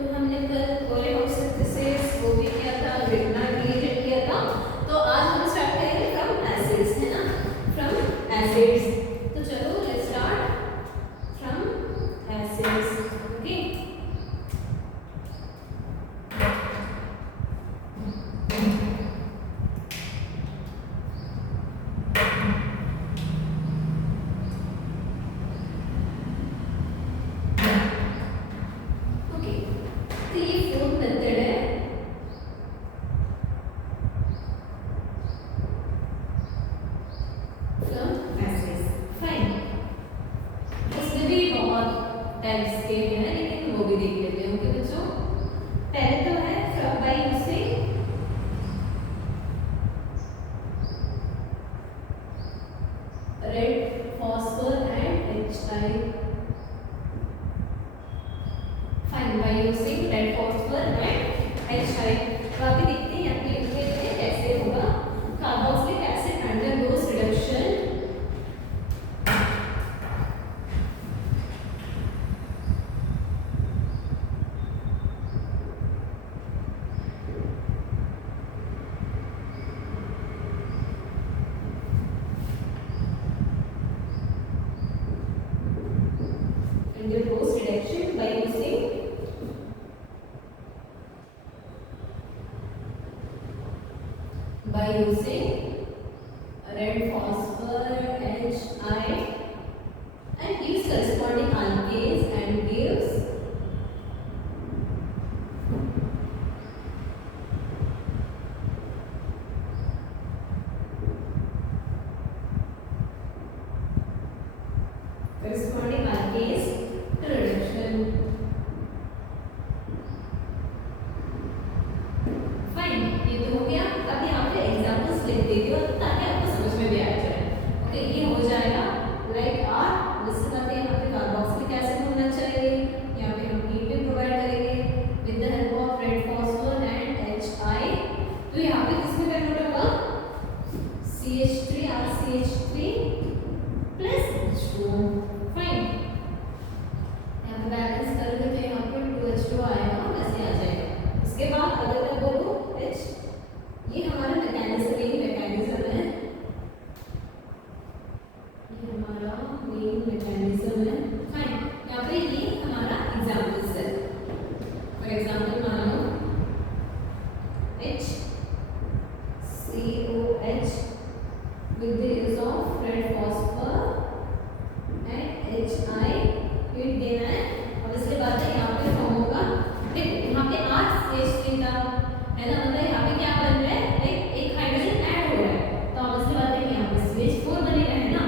तो हमने कल कोलेन ऑक्सीडेसिस वो भी किया था, रिटना रिलेटेड किया था। तो आज हम स्टार्ट करेंगे फ्रॉम एसिड्स, है ना, फ्रॉम एसिड्स। तो चलो let's start from acids. Okay, types के हैं लेकिन वो भी देख लेते हैं। ओके बच्चों, पहले तो है from by using red phosphor and HI। Fine, by using red phosphor and HI। तो आप देखते हैं यहाँ पे लिख लेते हैं कैसे होगा। Carboxylic acid undergoes reduction undergoes reduction by using red phosphor HI and gives corresponding alkanes and gives corresponding alkanes to reduction। Fine, ये तो हो गया। अब यहाँ पे एग्जांपल्स लिख देती हूँ ताकि आपको समझ में भी आ जाए। ओके, ये हो जाएगा लाइक आर जिससे बात है यहाँ पे कार्बोक्सिलिक एसिड होना चाहिए। यहाँ पे हम हीट भी प्रोवाइड करेंगे with the help of red phosphor and HI। तो यहाँ पे किसमें कन्वर्ट होगा CH3 RCH3 plus H2। Fine, यहाँ पे बैलेंस करेंगे तो यहाँ पे 2H2 आएगा, वैसे आ जाएगा। इसके बाद अगर मैं बोलूँ H, ये हमारा मैकेनिज्म है, ये हमारा मेन मैकेनिज्म है। फाइन, यहाँ पे ये हमारा एग्जांपल्स है। फॉर एग्जांपल मान लो HCOH with the use of red phosphor and HI heat देना है। अब इसके बाद यहाँ पे फॉर्म होगा, देखो यहाँ पे RCH3 था, है ना, मतलब यहाँ पे क्या बन रहा है, एक हाइड्रोजन ऐड हो रहा है। तो अब इसके बाद यहाँ पे CH4 बनेगा, है ना,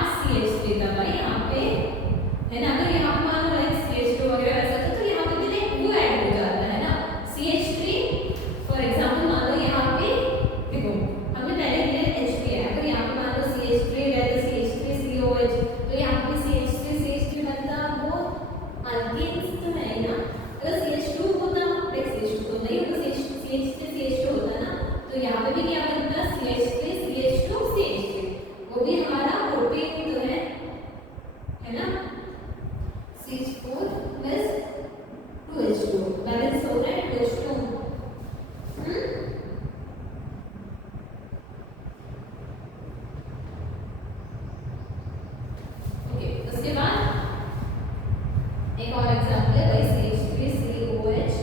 RCH3 था भाई यहाँ पे, है ना। अगर यहाँ पे मान लो CH2 वगैरह ऐसा था तो यहाँ पे भी वो ऐड हो जाता है ना, CH3। फॉर एग्जांपल मान लो यहाँ पे देखो हमने पहले दिया HP है, अगर यहाँ पे मान लो CH3 रहता CH3COH तो यहाँ पे CH3 बनता, वो अल्केन्स तो है ना। अगर CH2 होता, देख CH2 तो नहीं होता, CH3CH2 होता ना, तो यहाँ पे भी क्या बनता CH3CH2CH3, वो भी हमारा प्रोपेन तो है ना, CH4 प्लस 2H2 बैलेंस हो रहा है 2H2। ओके, उसके बाद एक और एग्जांपल है भाई CH3COH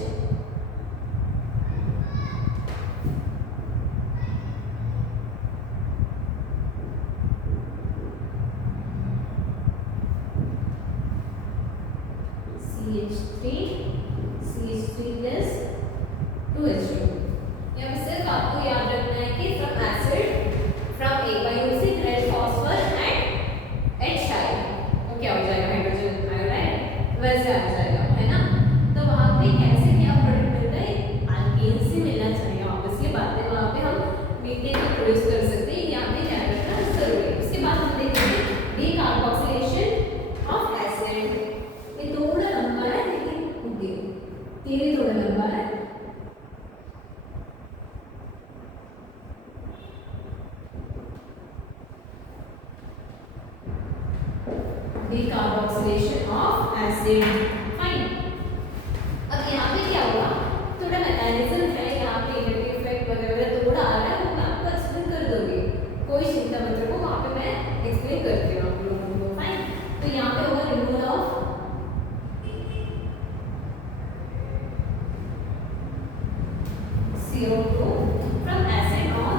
CH3 प्लस 2H2। यहाँ पे सिर्फ आपको याद रखना है कि from acid from A by using red phosphor and HI वो क्या हो जाएगा, हाइड्रोजन आयोडाइड, वैसे आ जाएगा, है ना। तो वहाँ पे कैसे क्या प्रोडक्ट मिलता है, अल्केन से मिलना चाहिए। ऑब्वियसली बात है, वहाँ पे हम मीथेन को प्रोड्यूस कर सकते हैं, यहाँ पे ध्यान रखना जरूरी है। उसके बाद हम देखेंगे डीकार्बोक्सिलेशन ऑफ एसिड। ये थोड़ा लंबा है लेकिन तीन थोड़ा लंबा है। decarboxylation of acid। फाइन, अब यहाँ CO2 from acid or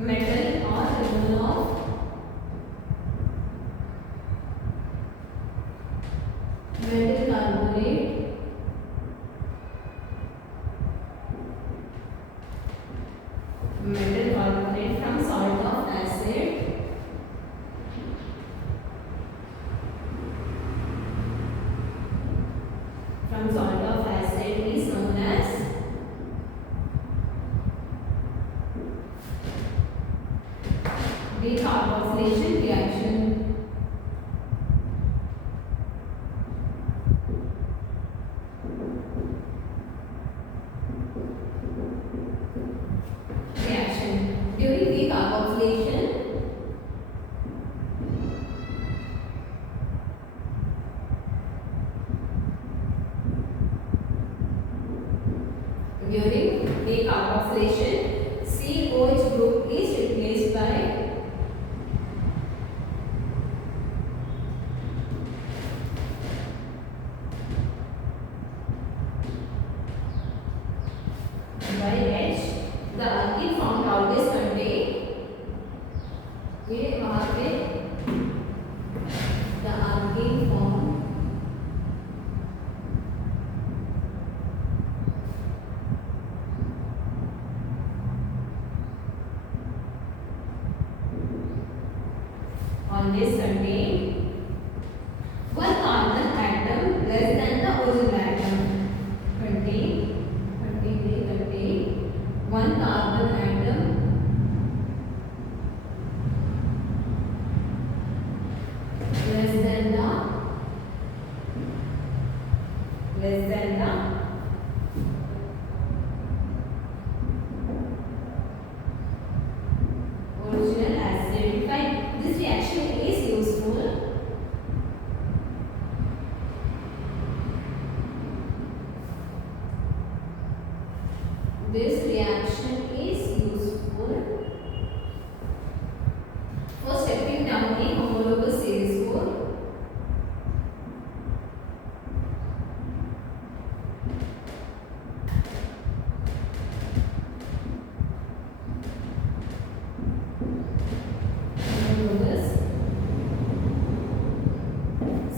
metal or removal of metal carbonate from salt of acid is known as decarboxylation reaction. During decarboxylation, COH group is replaced by H. The alkene formed always contain ये वहाँ पे the alkene formed always contain one carbon atom less than the original atom. Contain one carbon atom less than the original acid. Fine. This reaction is useful for stepping down a homologous series for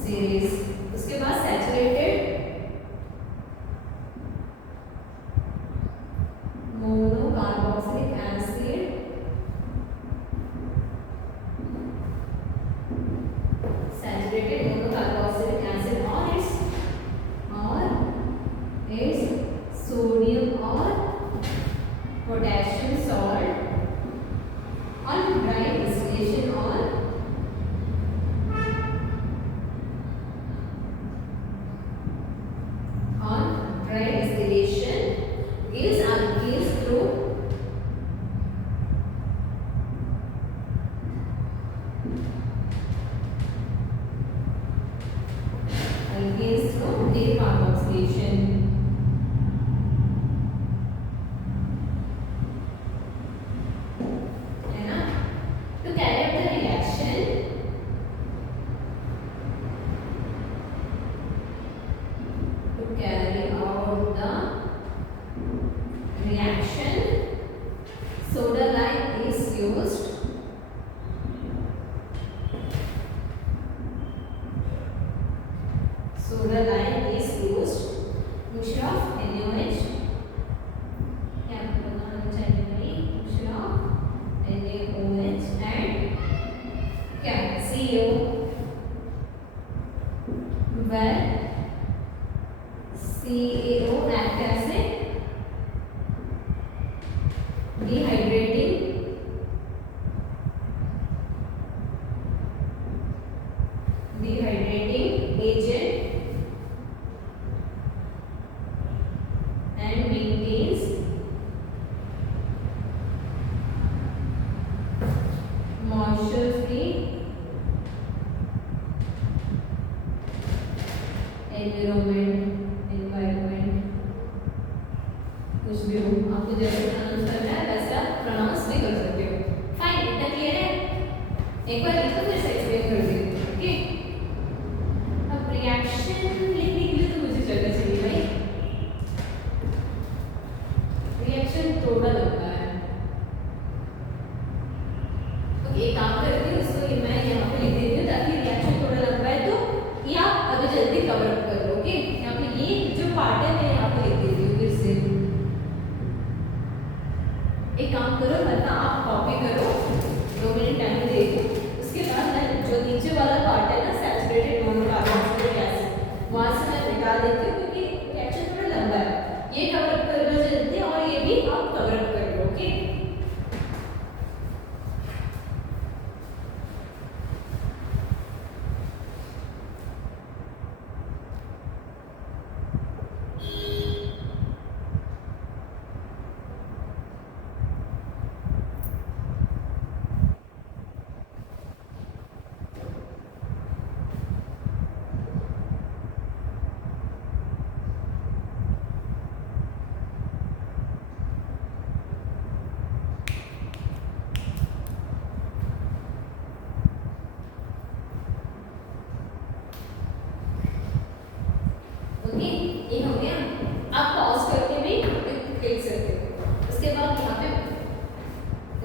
series. उसके बाद saturated monocarboxylic acid और its sodium or potassium salt on dry distillation gives alkenes through decarboxylation. है ना? To carry out the reaction, soda lime is used. Soda lime is used instead of NaOH. क्या आपको बताना चाहिए भाई? instead of NaOH and क्या CO, where CaO act as a dehydrating agent and maintains moisture free environment. कुछ भी हो, आपको जैसे प्रोनाउंस करना है वैसा प्रोनाउंस भी कर सकते हो. फाइन, इतना क्लियर है? एक बार लिखो फिर से एक्सप्लेन कर देती हूँ. ठीक. अब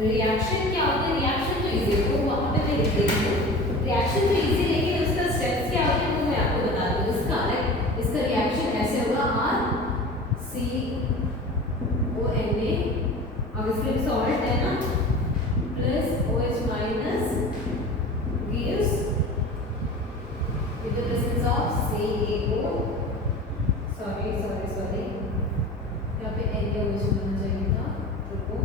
रिएक्शन क्या होता है, रिएक्शन तो इजी है, वो वहाँ पे मैं लिख देती हूँ। रिएक्शन तो इजी, लेकिन उसका स्टेप्स क्या होते हैं वो मैं आपको बता दूँ। इसका अलग, इसका रिएक्शन ऐसे होगा, RCONA, अब इसमें सॉल्ट है ना, plus OH minus gives with the presence of CaO, sorry यहाँ पे NaOH होना चाहिए था, रुको,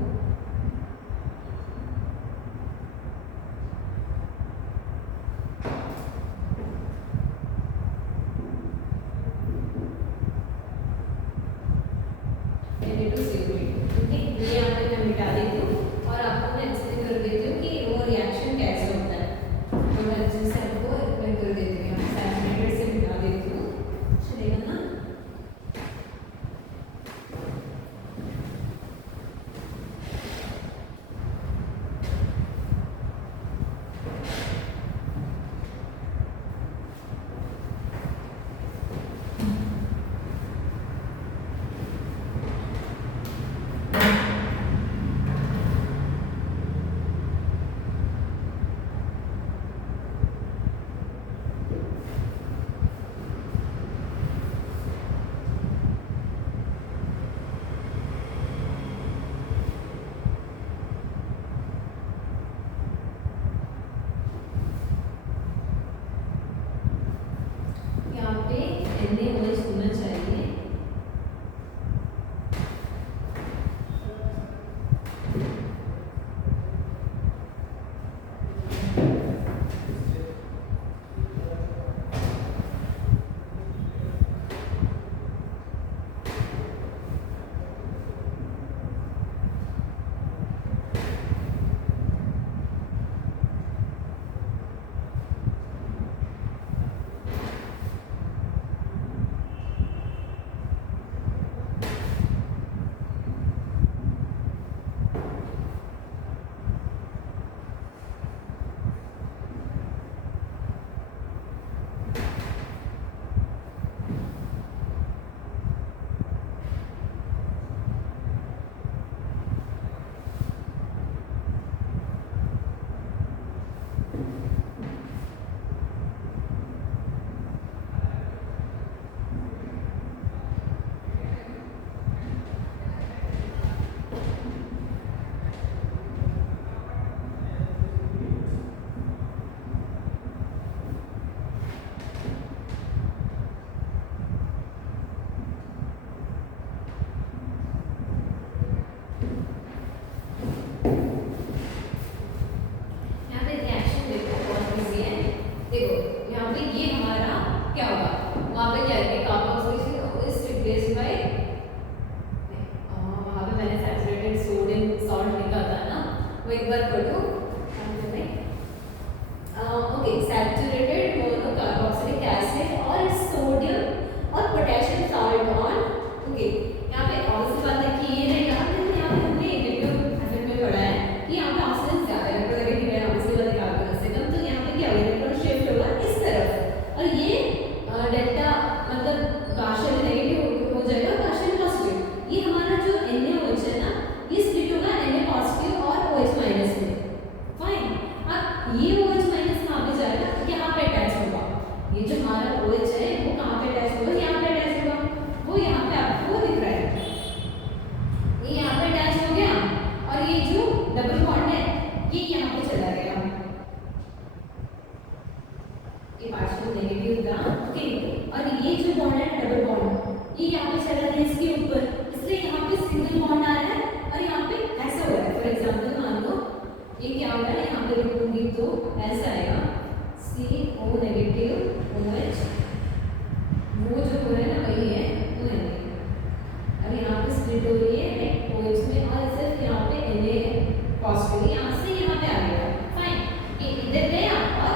NaOH होना चाहिए, वो एक बार पढ़ो ओके, सैचुरेटेड मोनोकार्बोक्सिलिक एसिड और सोडियम और पोटेशियम सॉल्ट ऑन, ओके यहाँ पे ऑब्वियसली बात है कि ये रहेगा, लेकिन यहाँ पे हमने वीडियो एसिड में पढ़ा है कि यहाँ पे ऑक्सीजन ज्यादा इलेक्ट्रोनेगेटिव है, ऑब्वियसली बात है कार्बन से कम, तो यहाँ पे क्या इलेक्ट्रॉन शिफ्ट होगा इस तरफ और ये डेल्टा मतलब पार्शियल नेगेटिव हो जाएगा, पार्शियल पॉजिटिव। ये हमारा जो NaOH है ना, ये स्प्लिट होगा Na पॉजिटिव और OH माइनस में, फाइन। अब ये OH माइनस कहाँ पे जाएगा, यहाँ पे अटैच होगा। ये जो हमारा OH है वो कहाँ पे अटैच होगा, यहाँ पे अटैच होगा, वो यहाँ पे आपको दिख रहा है, ये यहाँ पे अटैच हो गया और ये जो डबल बॉन्ड है ये यहाँ पे चला गया, ये पार्शियल नेगेटिव था, ओके। और ये जो बॉन्ड है डबल बॉन्ड, ये यहाँ पे चला गया इसके ऊपर, इसलिए यहाँ पे सिंगल बॉन्ड आ रहा है और यहाँ पे ऐसा हो रहा है। फॉर एग्जांपल मान लो ये क्या होगा, यहाँ पे लिखूंगी तो ऐसा आएगा CO नेगेटिव OH, वो जो हो रहा है ना वही है ONA, और यहाँ पे स्प्लिट हो रही है OH में और सिर्फ यहाँ पे Na पॉजिटिव, यहाँ से यहाँ पे आ गया, फाइन। ये इधर गया और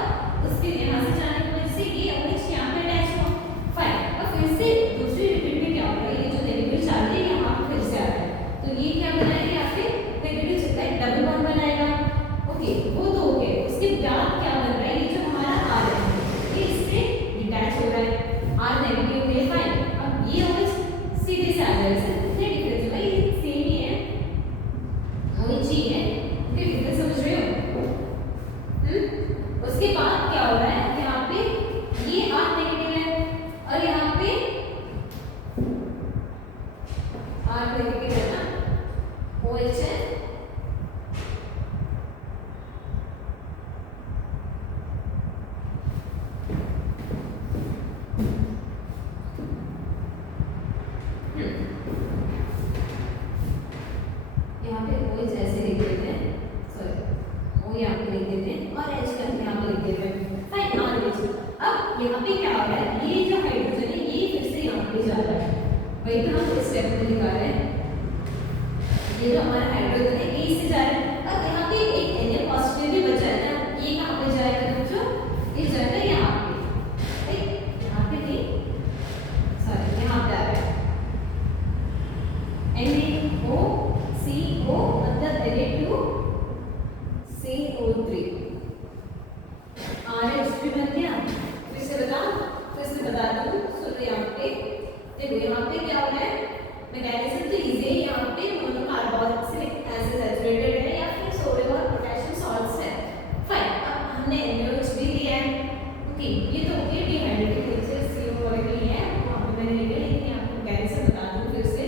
उसके यहाँ से जाने की वजह से ये OH यहाँ पे अटैच हुआ, फाइन। और फिर से दूसरी रिपीट में क्या होगा, ये जो नेगेटिव चार्ज है यहाँ पे फिर से आ रहा है, तो ये क्या बनाएगा, आपके नेगेटिव डबल बॉन्ड बनाएगा, ओके। वो तो हो गया, उसके बाद क्या बन रहा है, यहाँ पे क्या हो रहा है, ये जो हाइड्रोजन है ये फिर से यहाँ पे जा रहा है, वही तो हम इस स्टेप में दिखा रहे हैं। ये जो हमारा हाइड्रोजन है ये इससे जा रहा है, अब यहाँ पे एक Na पॉजिटिव भी बचा है ना, ये कहाँ पे जाएगा बच्चों, ये जाएगा यहाँ पे, ठीक, यहाँ पे नहीं, सॉरी यहाँ पे आ रहा है NaOCO मतलब Na2CO3 R बन गया। फिर से बता दूँ, सुनो यहाँ पे देखो, यहाँ पे क्या हो रहा है, मैकेनिज्म तो इजी है, यहाँ पे मोनोकार्बोक्सिलिक एसिड सैचुरेटेड है या फिर सोडियम और पोटेशियम सॉल्ट्स है, फाइन। अब हमने NaOH भी लिया है, ओके, ये तो okay, dehydrated nature CO molecule है, वहाँ पे मैंने लिखा, लेकिन यहाँ पे मैकेनिज्म बता दूँ फिर से।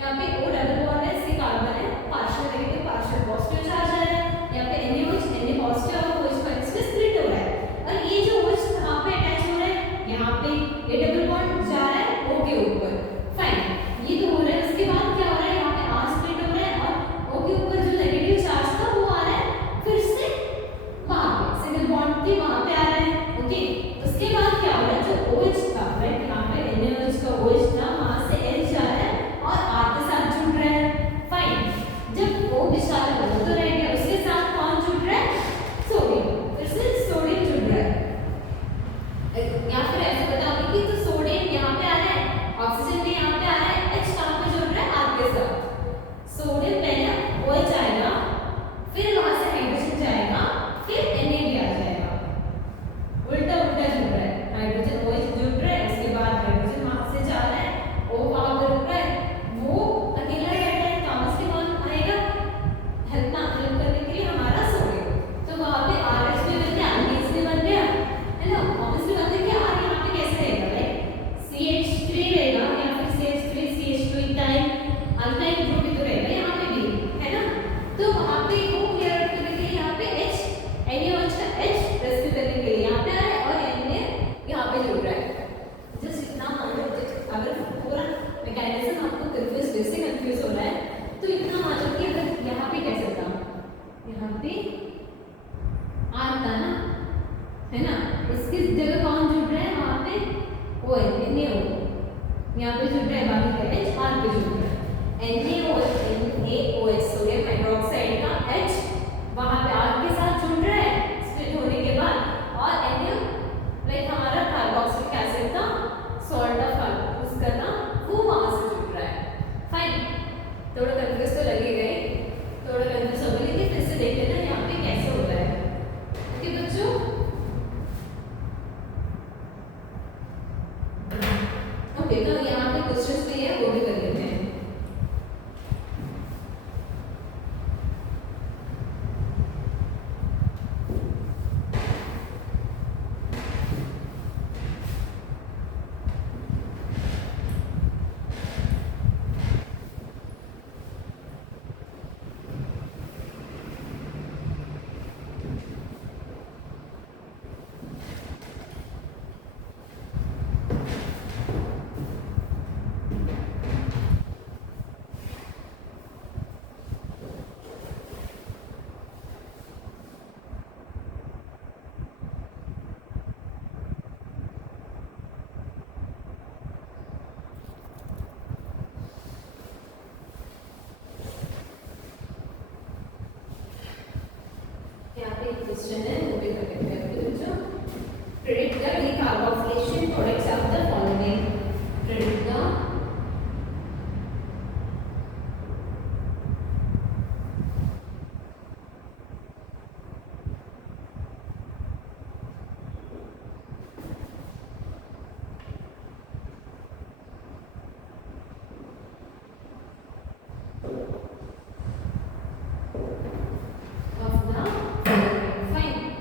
यहाँ पे O डबल बॉन्ड है, C कार्बन है, partial negative partial positive charge आ रहा है, यहाँ पे NaOH Na पॉजिटिव और OH माइनस में स्प्लिट हो रहा है, और ये जो OH कहाँ पे अटैच हो रहा है, यहाँ पे A डबल बॉन्ड जा रहा है O के ऊपर, फाइन, ये तो हो रहा है। उसके बाद क्या हो रहा है, यहाँ पे R स्प्लिट हो रहा है और O के ऊपर जो नेगेटिव चार्ज था वो आ रहा है फिर से वहाँ पे, सिंगल बॉन्ड थी वहाँ पे आ रहा है, ओके। उसके बाद क्या हो रहा है, जो OH था, राइट, यहाँ पे NaOH का OH था, वहाँ से H जा रहा है और R के साथ जुड़ रहा है, फाइन। जब O विशाल हो तो रह गया, उसके साथ कौन जुड़ रहा है, सोडियम, फिर से सोडियम जुड़ रहा है, या फिर ऐसे बताओगे कि तो सोडियम यहाँ पे आ रहा है, ऑक्सीजन भी यहाँ पे आ रहा है, H कहाँ पे जुड़ रहा है, R के साथ। सोडियम पहले OH आएगा, फिर वहां से हाइड्रोजन जाएगा, फिर Na भी आ जाएगा, उल्टा उल्टा जुड़ रहा है, हाइड्रोजन OH जुड़ रहा है, उसके बाद हाइड्रोजन वहां से जा रहा है, O वहां पर रुक रहा है, वो अकेला बैठा है, थॉमस के कौन आएगा हेल्प करने के लिए, हमारा सोडियम, तो वहां पे RH भी बन गया, अल्कीन्स भी बन गया, है ना, ऑब्वियसली बात है कि R यहाँ पे कैसे रहेगा, राइट, CH3 रहेगा या फिर CH3 CH2 ethyl alkyl group भी तो रहेगा यहाँ पे भी, है ना, तो वहाँ पे वो क्लियर करने के लिए यहाँ पे H NaOH का H रेस्क्यू करने के लिए यहाँ पे आ रहा है और Na यहाँ पे जुड़ रहा है, जस्ट इतना मान लो। अगर पूरा मैकेनिज्म आपको कंफ्यूज फिर से कंफ्यूज हो रहा है तो इतना मान लो कि अगर यहाँ पे कैसे था, यहाँ पे R था ना, है ना, इसकी जगह कौन जुड़ रहा है, वहाँ पे OH NaO यहाँ पे जुड़ रहा है, बाकी का H R पे जुड़ रहा है, NaOH सोडियम हाइड्रोक्साइड का H वहाँ पे R के साथ जुड़ रहा है स्प्लिट होने के बाद, और Na लाइक हमारा कार्बोक्सिलिक एसिड था, सॉल्ट ऑफ उसका था, वो वहाँ से जुड़ रहा है, फाइन। थोड़ा कंफ्यूज तो लगे गए, थोड़ा कंफ्यूज हो गए, लेकिन फिर से देख लेना यहाँ पे कैसे हो रहा है, ओके बच्चों, ओके। तो यहाँ पे क्वेश्चंस भी है, वो भी कर लेते हैं। क्वेश्चन है, वो भी कर लेते हैं बच्चों। Predict the decarboxylation products of the following, predict the of the fine।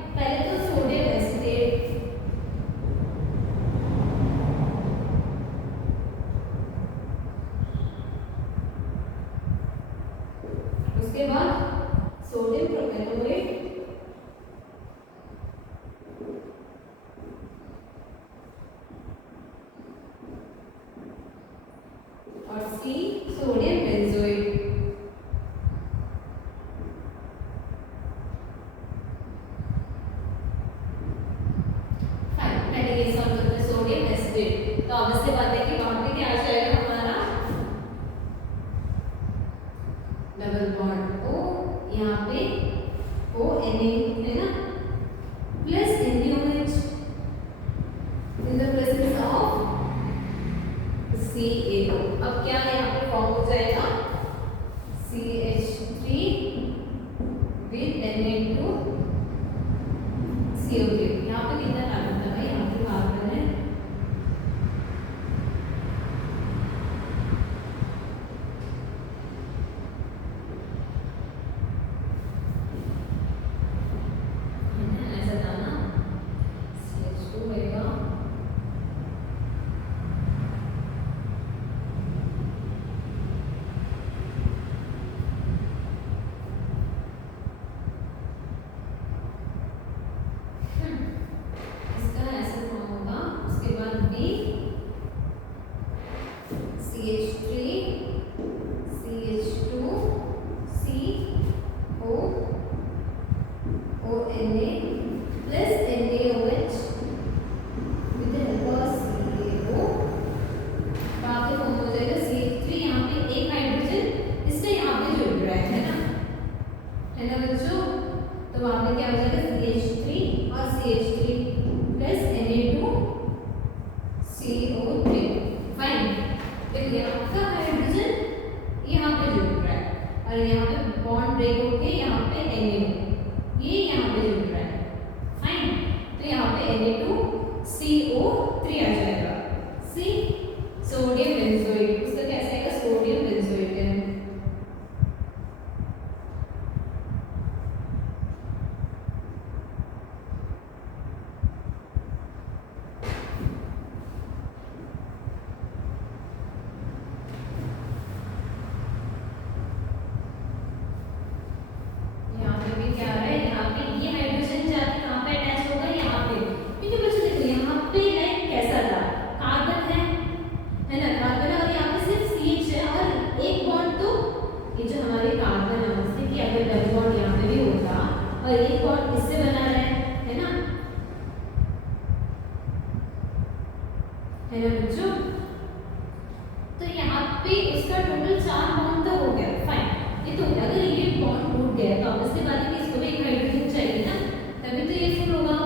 तो ऑब्वियसली बात है कि वहां पे क्या आ जाएगा हमारा डबल बॉन्ड ओ, यहाँ पे ओ एन ए है ना, plus NaOH in the presence of CaO। अब क्या है यहाँ पे फॉर्म हो जाएगा CH3 with Na2 CO3। यहाँ पे कितना कार्बन था भाई, यहाँ पे कार्बन है ऐसा था ना, CH2 होगा और यहाँ पे बॉन्ड ब्रेक होके यहाँ पे Na, ये यहाँ पे जुड़ रहा है, फाइन। तो यहाँ पे Na2CO3 आ जाएगा, सी सोडियम बेंजोएट, उसका कैसा आएगा सोडियम बेंजोएट है। और एक बॉन्ड इससे बना रहा है ना बच्चों। तो यहाँ पे इसका टोटल 4 बॉन्ड तो हो गया, फाइन। ये तो अगर ये बॉन्ड टूट गया तो ऑब्वियसली बात है कि इसको भी एक हाइड्रोजन चाहिए ना, तभी तो ये फुल होगा।